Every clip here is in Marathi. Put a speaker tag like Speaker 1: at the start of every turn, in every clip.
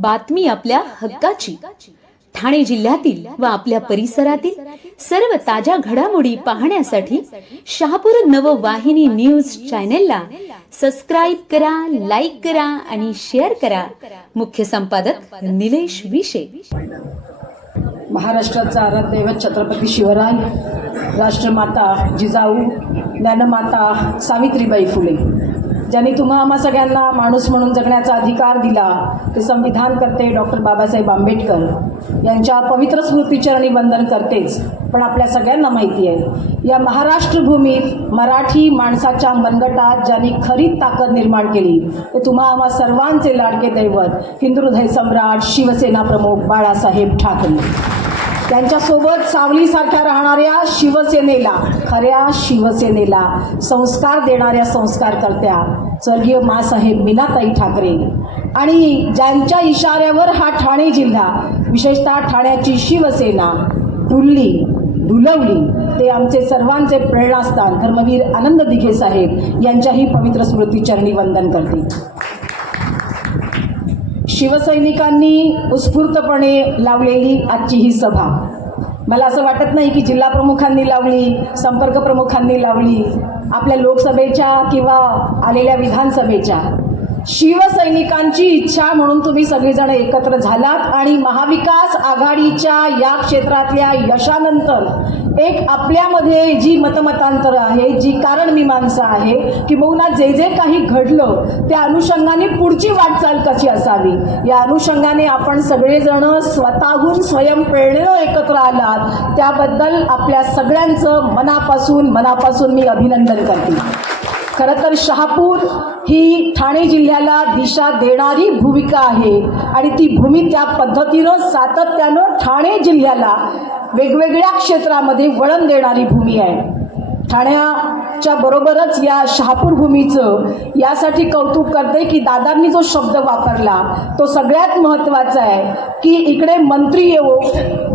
Speaker 1: बातमी आपल्या हक्काची. ठाणे जिल्ह्यातील व आपल्या परिसरातील सर्व ताज्या घडामोडी पाहण्यासाठी शहापूर नववाहिनी न्यूज चॅनेलला सबस्क्राईब करा लाईक करा आणि शेअर करा. मुख्य संपादक निलेश विशे.
Speaker 2: महाराष्ट्राचा आराध्यदैवत छत्रपती शिवराय राष्ट्रमाता जिजाऊ ज्ञानमाता सावित्रीबाई फुले. ज्यांनी तुम्हा आम्हा सगळ्यांना माणूस म्हणून जगण्याचा अधिकार दिला ते संविधान करते डॉक्टर बाबासाहेब आंबेडकर. यांच्या पवित्र स्मृतीचरणी वंदन करतेच पण आपल्या सगळ्यांना माहिती आहे. या महाराष्ट्रभूमीत मराठी माणसाच्या मनगटात ज्यांनी खरी ताकद निर्माण केली ते तुम्हा आम्हा सर्वांचे लाडके दैवत हिंदुहृदय सम्राट शिवसेना प्रमुख बाळासाहेब ठाकरे. त्यांच्यासोबत सावलीसारख्या राहणाऱ्या शिवसेनेला खऱ्या शिवसेनेला संस्कार देणाऱ्या संस्कारकर्त्या स्वर्गीय मासाहेब मीनाताई ठाकरे. आणि ज्यांच्या इशाऱ्यावर हा ठाणे जिल्हा विशेषतः ठाण्याची शिवसेना डुलली डुलवली ते आमचे सर्वांचे प्रेरणास्थान धर्मवीर आनंद दिघे साहेब यांच्याही पवित्र स्मृतीचरणी वंदन करते. शिवसैनिकांनी उत्स्फूर्तपणे लावलेली आजची ही सभा. मला असं वाटत नाही की जिल्हा प्रमुखांनी लावली संपर्क प्रमुखांनी लावली आपल्या लोकसभेच्या किंवा आलेल्या विधानसभेच्या. शिवसैनिकांची इच्छा म्हणून तुम्ही सगळेजण एकत्र झालात आणि महाविकास आघाडीच्या या क्षेत्रातल्या यशानंतर एक आपल्यामध्ये जी मतमतांतरं आहे जी कारण मीमांसा आहे किंबहुना जे जे काही घडलं त्या अनुषंगाने पुढची वाटचाल कशी असावी? या अनुषंगाने आपण सगळेजण स्वतःहून स्वयंप्रेरणेनं एकत्र आलात. त्याबद्दल आपल्या सगळ्यांचं मनापासून मनापासून मी अभिनंदन करते. खरं तर शहापूर ही ठाणे जिल्ह्याला दिशा देणारी भूमिका आहे. आणि ती भूमी त्या पद्धतीनं सातत्यानं ठाणे जिल्ह्याला वेगवेगळ्या क्षेत्रामध्ये वळण देणारी भूमी आहे. ठाण्याच्या बरोबरच या शहापूर भूमीचं यासाठी कौतुक करते की दादांनी जो शब्द वापरला तो सगळ्यात महत्त्वाचा आहे की इकडे मंत्री येवो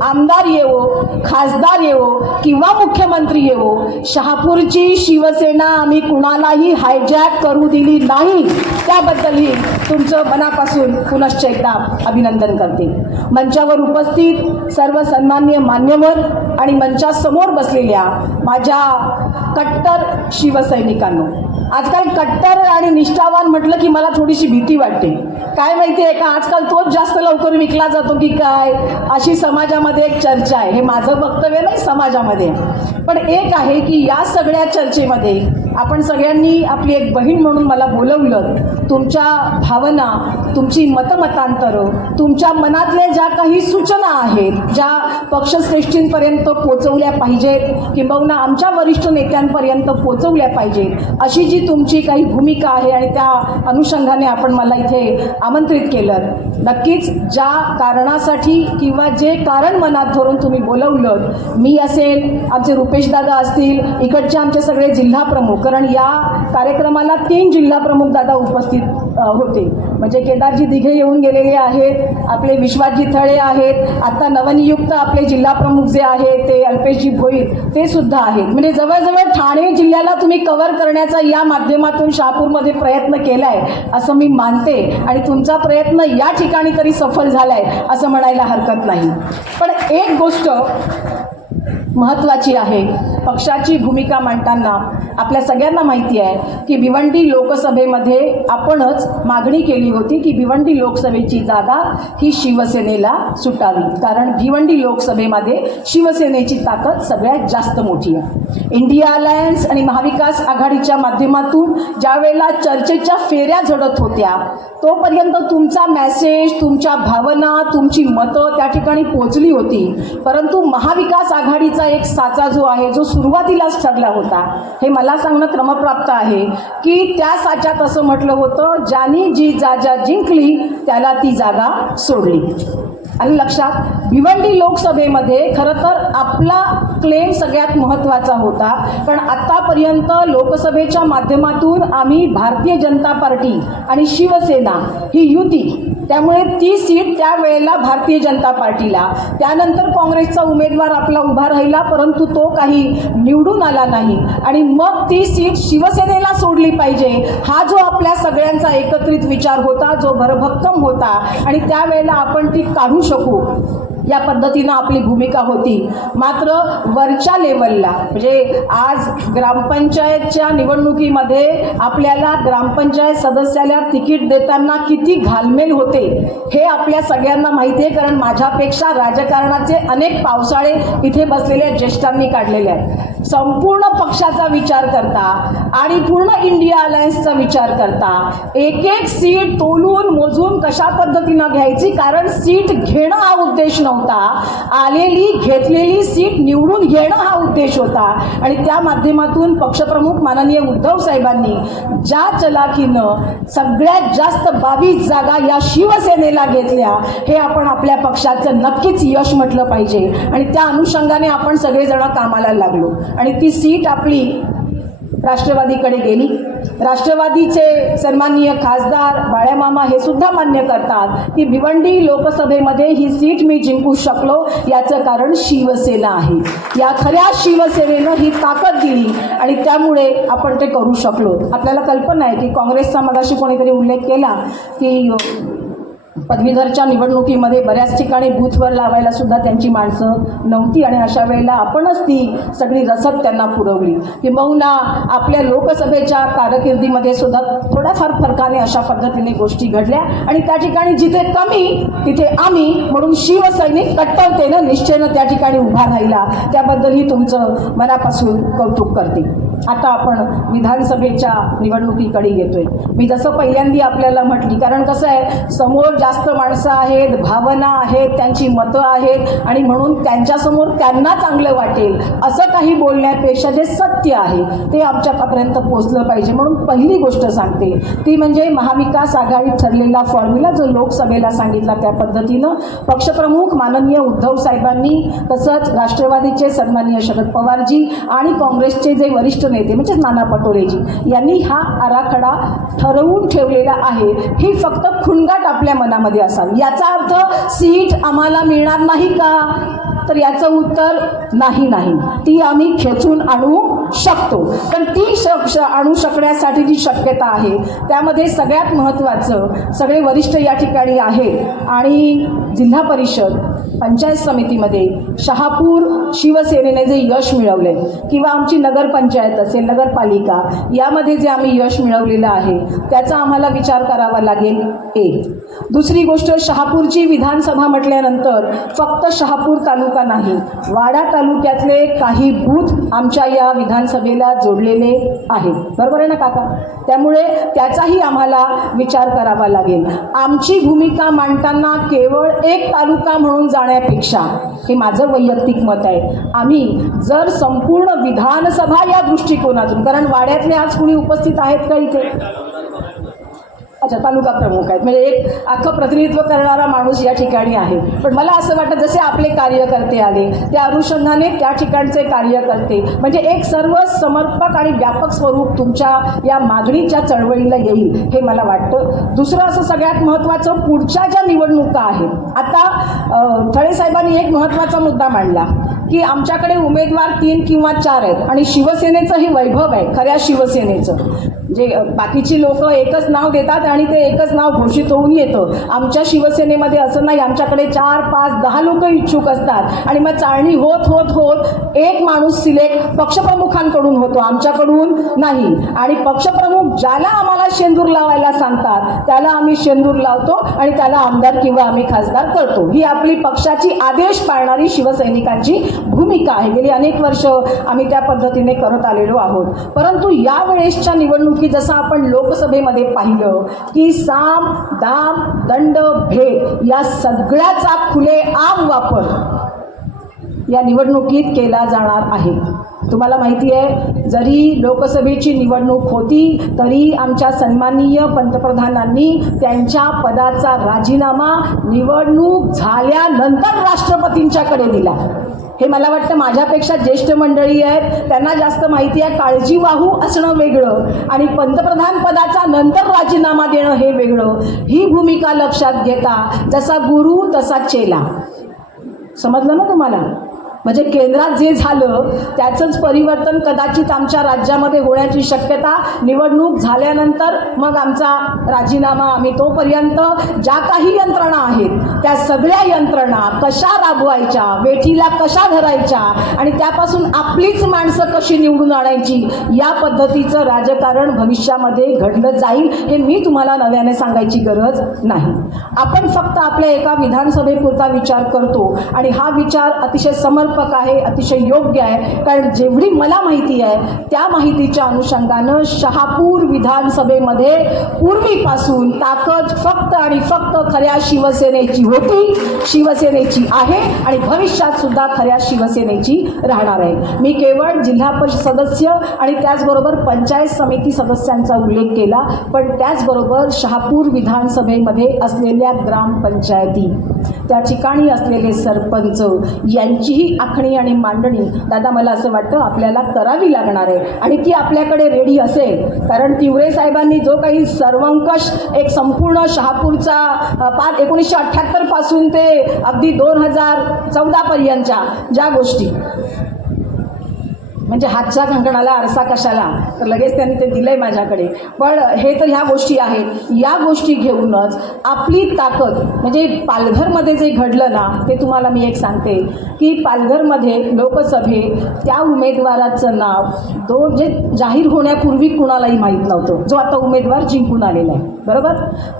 Speaker 2: आमदार येवो खासदार येवो किंवा मुख्यमंत्री येवो शहापूरची शिवसेना आम्ही कुणालाही हायजॅक करू दिली नाही. त्याबद्दलही तुमचं मनापासून पुनश्च एकदा अभिनंदन करते. मंचावर उपस्थित सर्व सन्मान्य मान्यवर आणि मंचासमोर बसलेल्या माझ्या कट्टर शिवसैनिकांनो आजकाल कट्टर आणि निष्ठावान म्हटलं की मला थोडीशी भीती वाटते. काय माहिती आहे का? आजकाल तोच जास्त लवकर विकला जातो की काय? अशी समाजामध्ये एक चर्चा आहे. हे माझं वक्तव्य नाही समाजामध्ये. पण एक आहे की या सगळ्या चर्चेमध्ये आपण सगळ्यांनी आपली एक बहीण म्हणून मला बोलवलं. तुमच्या भावना तुमची मतमतांतरं तुमच्या मनातल्या ज्या काही सूचना आहेत ज्या पक्षश्रेष्ठींपर्यंत पोचवल्या पाहिजेत किंबहुना आमच्या वरिष्ठ नेत्यांपर्यंत पोचवल्या पाहिजेत अशी जी तुमची काही भूमिका आहे आणि त्या अनुषंगाने आपण मला इथे आमंत्रित केलं. नक्कीच ज्या कारणासाठी किंवा जे कारण मनात धरून तुम्ही बोलवलं मी असेल आमचे रुपेशदादा असतील इकडचे आमचे सगळे जिल्हा प्रमुख कारण या कार्यक्रमाला तीन जिल्हा प्रमुख दादा उपस्थित होते. म्हणजे केदारजी दिघे येऊन गेलेले आहेत आपले विश्वासजी थळे आहेत आता नवनियुक्त आपले जिल्हा प्रमुख जे आहेत ते अल्पेशजी भोईर ते सुद्धा आहेत. म्हणजे जवळजवळ ठाणे जिल्ह्याला तुम्ही कव्हर करण्याचा या माध्यमातून शहापूरमध्ये प्रयत्न केलाय असं मी मानते. आणि तुमचा प्रयत्न या ठिकाणी तरी सफल झालाय असं म्हणायला हरकत नाही. पण एक गोष्ट महत्त्वाची आहे. पक्षाची भूमिका मांडताना आपल्या सगळ्यांना माहिती आहे की भिवंडी लोकसभेमध्ये आपणच मागणी केली होती की भिवंडी लोकसभेची जागा ही शिवसेनेला सुटावी. कारण भिवंडी लोकसभेमध्ये शिवसेनेची ताकद सगळ्यात जास्त मोठी आहे. इंडिया अलायन्स आणि महाविकास आघाडीच्या माध्यमातून ज्या वेळेला चर्चेच्या फेऱ्या झडत होत्या तोपर्यंत तुमचा मेसेज तुमच्या भावना तुमची मतं त्या ठिकाणी पोचली होती. परंतु महाविकास आघाडीचा एक साचा जो आहे जो सुरुवातीलाच ठरला होता हे मला सांगणं क्रमप्राप्त आहे की त्या साच्यात असं म्हटलं होतं ज्यांनी जी जाजा जिंकली त्याला ती जागा सोडली. आणि लक्षात भिवंडी लोकसभेमध्ये खरं तर आपला क्लेम सगळ्यात महत्त्वाचा होता कारण आत्तापर्यंत लोकसभेच्या माध्यमातून आम्ही भारतीय जनता पार्टी आणि शिवसेना ही युती त्यामुळे ती सीट त्यावेळेला भारतीय जनता पार्टीला. त्यानंतर काँग्रेसचा उमेदवार आपला उभा राहिला परंतु तो काही निवडून आला नाही. आणि मग ती सीट शिवसेनेला सोडली पाहिजे. हा जो आपल्या सगळ्यांचा एकत्रित विचार होता जो भरभक्कम होता आणि त्यावेळेला आपण ती काढू शकू. या पद्धतीनं आपली भूमिका होती. मात्र वरच्या लेवलला म्हणजे आज ग्रामपंचायतच्या निवडणुकीमध्ये आपल्याला ग्रामपंचायत सदस्याला तिकीट देताना किती घालमेल होते हे आपल्या सगळ्यांना माहिती आहे. कारण माझ्यापेक्षा राजकारणाचे अनेक पावसाळे इथे बसलेल्या ज्येष्ठांनी काढलेले आहेत. संपूर्ण पक्षाचा विचार करता आणि पूर्ण इंडिया अलायन्सचा विचार करता एक एक सीट तोलून मोजून कशा पद्धतीनं घ्यायची? कारण सीट घेणं हा उद्देश नव्हता आलेली घेतलेली सीट निवडून घेणं हा उद्देश होता. आणि त्या माध्यमातून पक्षप्रमुख माननीय उद्धव साहेबांनी ज्या चलाखीनं सगळ्यात जास्त बावीस जागा या शिवसेनेला घेतल्या हे आपण आपल्या पक्षाचं नक्कीच यश म्हटलं पाहिजे. आणि त्या अनुषंगाने आपण सगळेजण कामाला लागलो. आणि ती सीट आपली राष्ट्रवादीकडे गेली. राष्ट्रवादीचे सन्माननीय खासदार बाळ्यामामा हे सुद्धा मान्य करतात की भिवंडी लोकसभेमध्ये ही सीट मी जिंकू शकलो याचं कारण शिवसेना आहे. या खऱ्या शिवसेनेनं ही ताकद दिली आणि त्यामुळे आपण ते करू शकलो. आपल्याला कल्पना आहे की काँग्रेसचा मगाशी कोणीतरी उल्लेख केला की पदवीधरच्या निवडणुकीमध्ये बऱ्याच ठिकाणी बूथवर लावायला सुद्धा त्यांची माणसं नव्हती आणि अशा वेळेला आपणच ती सगळी रसद त्यांना पुरवली. किंबहुना आपल्या लोकसभेच्या कारकिर्दीमध्ये सुद्धा थोड्याफार फरकाने अशा पद्धतीने गोष्टी घडल्या आणि त्या ठिकाणी जिथे कमी तिथे आम्ही म्हणून शिवसैनिक कट्टरतेनं निश्चयनं त्या ठिकाणी उभा राहिला. त्याबद्दलही तुमचं मनापासून कौतुक करते. आता आपण विधानसभेच्या निवडणुकीकडे येतोय. मी जसं पहिल्यांदी आपल्याला म्हटली कारण कसं आहे समोर जास्त माणसं आहेत भावना आहेत त्यांची मतं आहेत आणि म्हणून त्यांच्यासमोर त्यांना चांगलं वाटेल असं काही बोलण्यापेक्षा जे सत्य आहे ते आमच्यापर्यंत पोचलं पाहिजे. म्हणून पहिली गोष्ट सांगते ती म्हणजे महाविकास आघाडीत ठरलेला फॉर्म्युला जो लोकसभेला सांगितला त्या पद्धतीनं. पक्षप्रमुख माननीय उद्धव साहेबांनी तसंच राष्ट्रवादीचे सन्माननीय शरद पवारजी आणि काँग्रेसचे जे वरिष्ठ येते म्हणजे नाना पटोलेजी यांनी हा आराखडा ठरवून ठेवलेला आहे. ही फक्त खुणगाट आपल्या मनामध्ये असावी. याचा अर्थ सीट आम्हाला मिळणार नाही का? तर याचं उत्तर नाही नाही. ती आम्ही खेचून आणू शकतो. पण ती श श- आणू शकण्यासाठी जी शक्यता आहे त्यामध्ये सगळ्यात महत्त्वाचं सगळे वरिष्ठ या ठिकाणी आहेत आणि जिल्हा परिषद पंचायत समितीमध्ये शहापूर शिवसेनेने जे यश मिळवले किंवा आमची नगरपंचायत असेल नगरपालिका यामध्ये जे आम्ही यश मिळवलेलं आहे त्याचा आम्हाला विचार करावा लागेल एक दुसरी गोष्ट शहापूरची विधानसभा म्हटल्यानंतर फक्त शहापूर तालुका नाही वाडा तालुक्यातले काही बूथ आमच्या या विधानसभेला जोडलेले आहेत. बरोबर आहे ना काका? त्यामुळे त्याचाही आम्हाला विचार करावा लागेल. आमची भूमिका मांडताना केवळ एक तालुका म्हणून जाण्यापेक्षा हे माझं वैयक्तिक मत आहे. आम्ही जर संपूर्ण विधानसभा या दृष्टिकोनातून कारण वाड्यातले आज कुणी उपस्थित आहेत का इथे? अच्छा तालुका प्रमुख आहेत. म्हणजे एक अख्खं प्रतिनिधित्व करणारा माणूस या ठिकाणी आहे. पण मला असं वाटतं जसे आपले कार्यकर्ते आले त्या अनुषंगाने त्या ठिकाणचे कार्यकर्ते म्हणजे एक सर्व समर्पक आणि व्यापक स्वरूप तुमच्या या मागणीच्या चळवळीला येईल हे मला वाटतं. दुसरं असं सगळ्यात महत्त्वाचं पुढच्या ज्या निवडणुका आहेत आता थळे साहेबांनी एक महत्त्वाचा मुद्दा मांडला. की आमच्याकडे उमेदवार तीन किंवा चार आहेत. आणि शिवसेनेचं हे वैभव आहे खऱ्या शिवसेनेचं. जे बाकीची लोक एकच नाव देतात आणि ते एकच नाव घोषित होऊन येतं. आमच्या शिवसेनेमध्ये असं नाही आमच्याकडे चार पाच दहा लोक इच्छुक असतात. आणि मग चाळणी होत होत होत एक माणूस सिलेक्ट पक्षप्रमुखांकडून होतो आमच्याकडून नाही. आणि पक्षप्रमुख ज्याला आम्हाला शेंदूर लावायला सांगतात त्याला आम्ही शेंदूर लावतो आणि त्याला आमदार किंवा आम्ही खासदार करतो. ही आपली पक्षाची आदेश पाळणारी शिवसैनिकांची भूमिका आहे. गेली अनेक वर्ष आम्ही त्या पद्धतीने करत आलेलो आहोत. परंतु यावेळेसच्या निवडणुकीत जसं आपण लोकसभेमध्ये पाहिलं की साम दाम दंड भेद या सगळ्याचा खुले आम वापर या निवडणुकीत केला जाणार आहे. तुम्हाला माहिती आहे जरी लोकसभेची निवडणूक होती तरी आमच्या सन्माननीय पंतप्रधानांनी त्यांच्या पदाचा राजीनामा निवडणूक झाल्यानंतर राष्ट्रपतींच्याकडे दिला. हे मला वाटतं माझ्यापेक्षा ज्येष्ठ मंडळी आहेत त्यांना जास्त माहिती आहे काळजी वाहू असणं वेगळं. आणि पंतप्रधान पदाचा नंतर राजीनामा देणं हे वेगळं. ही भूमिका लक्षात घेता जसा गुरु तसा चेला. समजलं ना तुम्हाला? म्हणजे केंद्रात जे झालं त्याचंच परिवर्तन कदाचित आमच्या राज्यामध्ये होण्याची शक्यता निवडणूक झाल्यानंतर मग आमचा राजीनामा आम्ही तोपर्यंत ज्या काही यंत्रणा आहेत त्या सगळ्या यंत्रणा कशा राबवायच्या वेठीला कशा धरायच्या आणि त्यापासून आपलीच माणसं कशी निवडून आणायची या पद्धतीचं राजकारण भविष्यामध्ये घडलं जाईल हे मी तुम्हाला नव्याने सांगायची गरज नाही. आपण फक्त आपल्या एका विधानसभेपुरता विचार करतो आणि हा विचार अतिशय समर्पक आहे अतिशय योग्य आहे. कारण जेवढी मला माहिती आहे त्या माहितीच्या अनुषंगानं शहापूर विधानसभेमध्ये पूर्वीपासून ताकद फक्त आणि फक्त खऱ्या शिवसेनेची होती शिवसेनेची आहे आणि भविष्यात सुद्धा खऱ्या शिवसेनेची राहणार आहे. मी केवळ जिल्हा परिषद सदस्य आणि त्याचबरोबर पंचायत समिती सदस्यांचा उल्लेख केला पण त्याचबरोबर शहापूर विधानसभेमध्ये असलेल्या ग्रामपंचायती त्या ठिकाणी असलेले सरपंच यांचीही आखणी आणि मांडणी. दादा मला असं वाटतं आपल्याला करावी लागणार आहे. आणि ती आपल्याकडे रेडी असेल कारण तिवरे साहेबांनी जो काही सर्वंकष एक संपूर्ण शहापूरचा पाच एकोणीसशे अठ्ठ्याहत्तरपासून ते अगदी दोन हजार चौदापर्यंतच्या ज्या गोष्टी म्हणजे हातच्या कंकणाला आरसा कशाला? तर लगेच त्यांनी ते दिलंय माझ्याकडे. पण हे तर ह्या गोष्टी आहेत. या गोष्टी घेऊनच आपली ताकद म्हणजे पालघरमध्ये जे घडलं ना ते तुम्हाला मी एक सांगते की पालघरमध्ये लोकसभेत त्या उमेदवाराचं नाव दोन जे जाहीर होण्यापूर्वी कुणालाही माहीत नव्हतं. जो आता उमेदवार जिंकून आलेला आहे. बरोबर?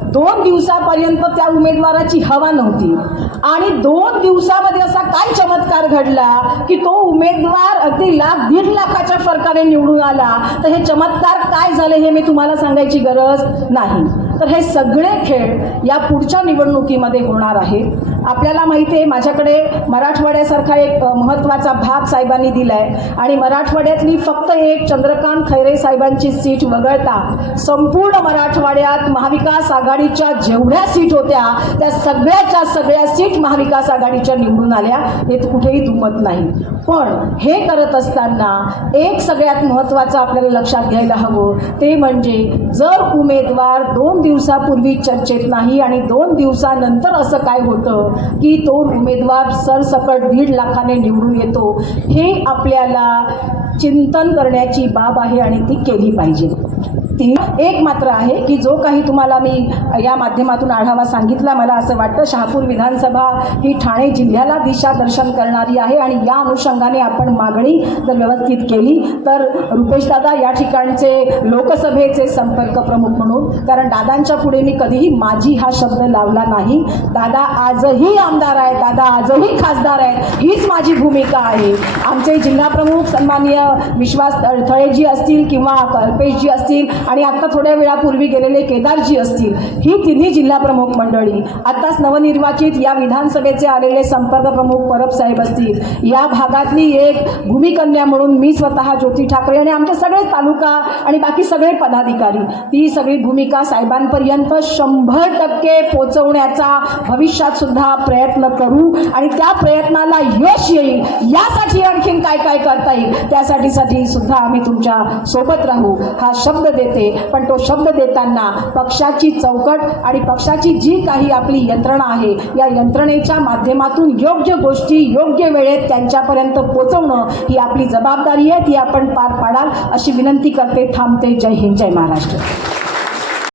Speaker 2: दोन दिवसापर्यंत त्या उमेदवाराची हवा नव्हती. आणि दोन दिवसामध्ये असा काय चमत्कार घडला की तो उमेदवार अगदी लाख दीड लाखाच्या फरकाने निवडून आला तर हे चमत्कार काय झाले हे मी तुम्हाला सांगायची गरज नाही. तर हे सगळे खेळ या पुढच्या निवडणुकीमध्ये होणार आहेत. आपल्याला माहिती आहे माझ्याकडे मराठवाड्यासारखा एक महत्त्वाचा भाग साहेबांनी दिला आहे आणि मराठवाड्यातली फक्त एक चंद्रकांत खैरे साहेबांची सीट वगळता संपूर्ण मराठवाड्यात महाविकास आघाडीच्या जेवढ्या सीट होत्या त्या सगळ्याच्या सगळ्या सीट महाविकास आघाडीच्या निवडून आल्या. हे कुठेही दुमत नाही. पण हे करत असताना एक सगळ्यात महत्त्वाचं आपल्याला लक्षात घ्यायला हवं ते म्हणजे जर उमेदवार दोन दिवसापूर्वी चर्चेत नाही आणि दोन दिवसानंतर असं काय होतं की तो उमेदवार सरसकट दीड लाखाने निवडून येतो. हे आपल्याला चिंतन करण्याची बाब आहे आणि ती केली पाहिजे. ती एक मात्र आहे की जो काही तुम्हाला मी या माध्यमातून आढावा सांगितला मला असं वाटतं शहापूर विधानसभा ही ठाणे जिल्ह्याला दिशादर्शन करणारी आहे आणि या अनुषंगाने आपण मागणी जर व्यवस्थित केली तर रुपेशदादा या ठिकाणचे लोकसभेचे संपर्क प्रमुख म्हणून कारण दादांच्या पुढे मी कधीही माझी हा शब्द लावला नाही. दादा आजही आमदार आहेत दादा आजही खासदार आहेत हीच माझी भूमिका आहे. आमचे जिल्हाप्रमुख सन्माननीय विश्वास तळथळेजी असतील किंवा कल्पेशजी असतील आणि आत्ता थोड्या वेळापूर्वी गेलेले केदारजी असतील ही तिन्ही जिल्हा प्रमुख मंडळी आत्ताच नवनिर्वाचित या विधानसभेचे आलेले संपर्क प्रमुख परब साहेब असतील या भागातली एक भूमिकन्या म्हणून मी स्वतः ज्योती ठाकरे आणि आमचे सगळे तालुका आणि बाकी सगळे पदाधिकारी ती सगळी भूमिका साहेबांपर्यंत शंभर टक्के पोचवण्याचा भविष्यात सुद्धा प्रयत्न करू आणि त्या प्रयत्नाला यश येईल यासाठी आणखीन काय काय करता येईल त्यासाठी साठी सुद्धा आम्ही तुमच्यासोबत राहू हा शब्द देते. पण तो शब्द देताना पक्षाची चौकट आणि पक्षाची जी काही आपली यंत्रणा आहे या यंत्रणेच्या माध्यमातून योग्य गोष्टी योग्य वेळेत त्यांच्यापर्यंत पोचवणं ही आपली जबाबदारी आहे ती आपण पार पाडाल अशी विनंती करते. थांबते. जय हिंद. जय महाराष्ट्र.